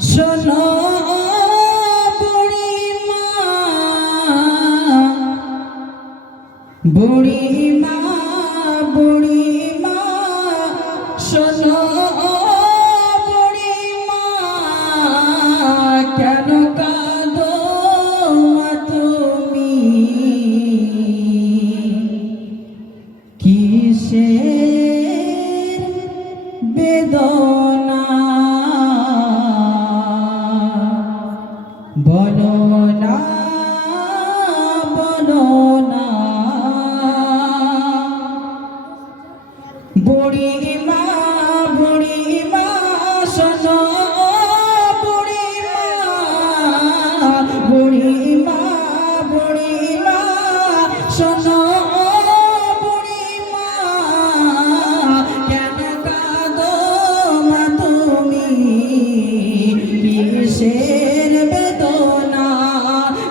শোনো বুড়িমা বুড়িমা বুড়িমা শোনো কিসের বেদনা?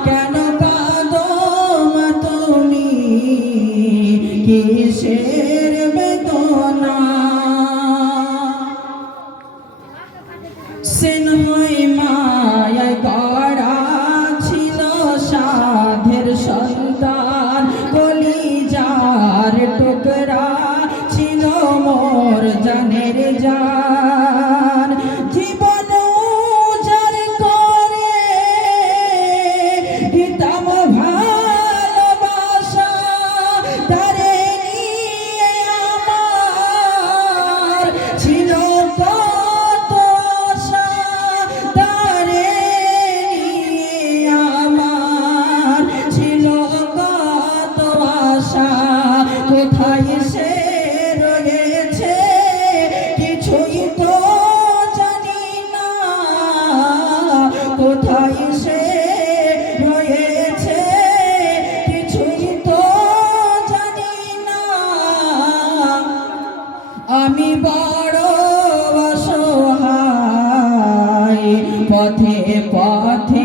কেন কাঁদো মা তুমি? কিসের বেদনা? সিনহই মায়ায় গড়া পথে পথে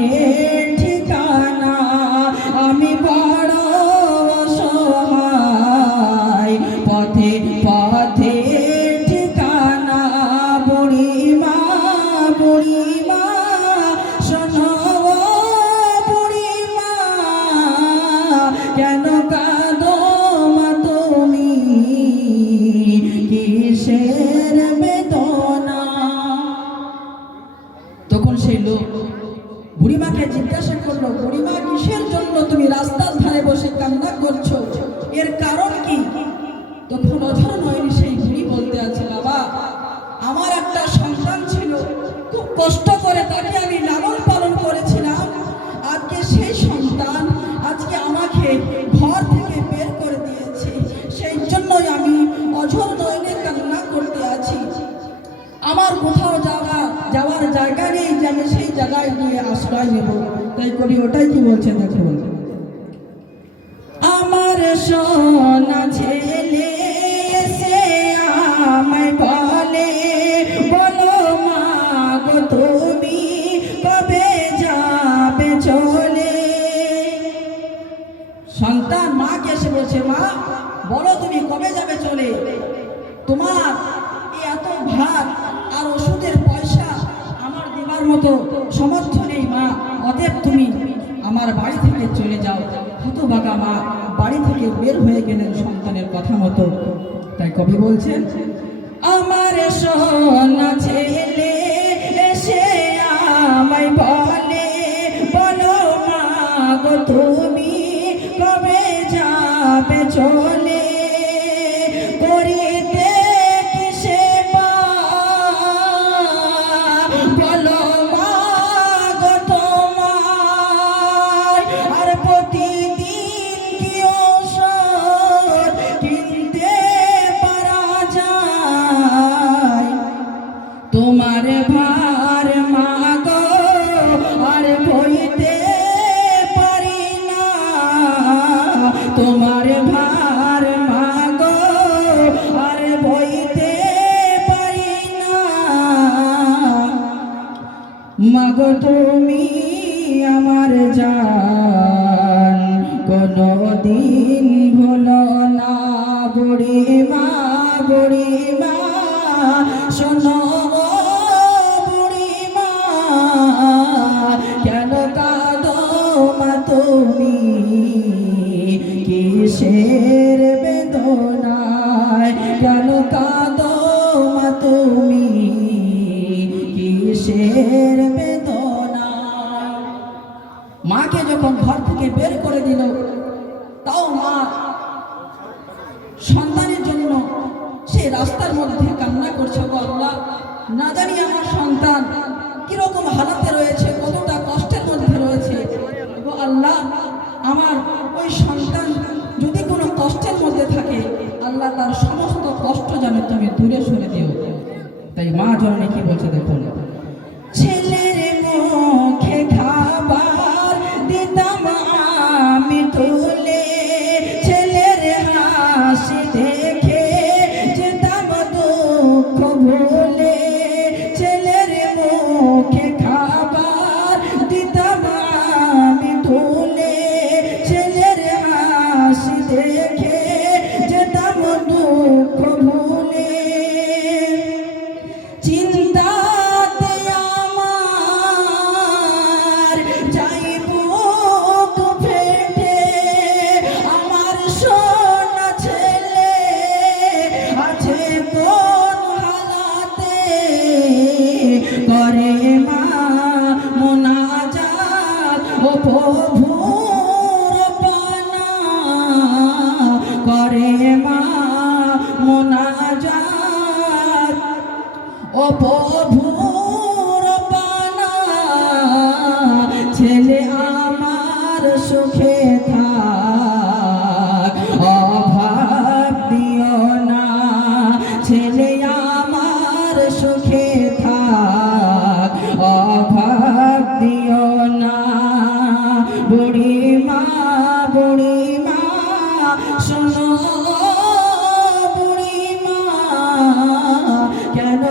সেই লোক বুড়িমাকে জিজ্ঞাসা করল, বুড়িমা, কিসের জন্য তুমি রাস্তার ধারে বসে কান্না করছ? এর কারণ কি? তখন অধর নয়নি সেই বুড়ি বলতে আছে, বাবা, আমার একটা সন্তান ছিল। খুব কষ্ট করে তাকে আমি লালন পালন করেছিলাম। আজকে সেই সন্তান আজকে আমাকে ঘর থেকে বের করে দিয়েছে। সেই জন্যই আমি অঝর নয়নে কান্না করতে আছি। আমার কোথাও যাওয়া যাওয়ার জায়গা নেই যে আমি সেই জায়গায় গিয়ে আশ্রয় নেব। তাই কবি ওটাই কি বলছে? বলছে আমার সোনা ছেলে মতো সমর্থ নেই, মা। অতএব তুমি আমার বাড়ি থেকে চলে যাও। হতভাগা মা, বাড়ি থেকে বের হয়ে গেলেন সন্তানের কথা মতো। তাই কবি বলছেন, আমার সোনা তোমার ভার মাগো, আর বইতে পারি না। তোমার ভার মাগো, আর বইতে পারি না। মাগো, তুমি আমার জান কোনো দিন ভুলো না বুড়ি মা বুড়ি মা শোনো তুমি কিসের বেদনা? মাকে যখন ঘর থেকে বের করে দিল, তাও মা সন্তানের জন্য সে রাস্তার মধ্যে কান্না করছে আল্লাহ, না জানি আমার সন্তান তাই মা জননী কি বলছে দেখুন। ছেলের মুখে খাবার দিতাম আমি তুলে, ছেলের হাসি দেখে যেতাম দুঃখ ভুলে। ও প্রভুর পানা। ছেলে আমার সুখে থাক, অভাব দিও না। ছেলে আমার সুখে থাক, অভাব দিও না। বুড়ি মা বুড়ি মা কেন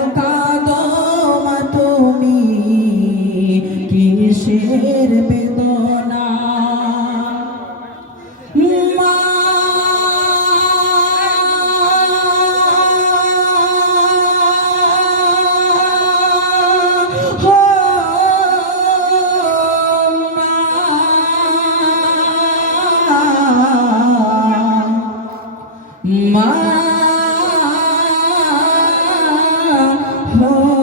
মা মা হো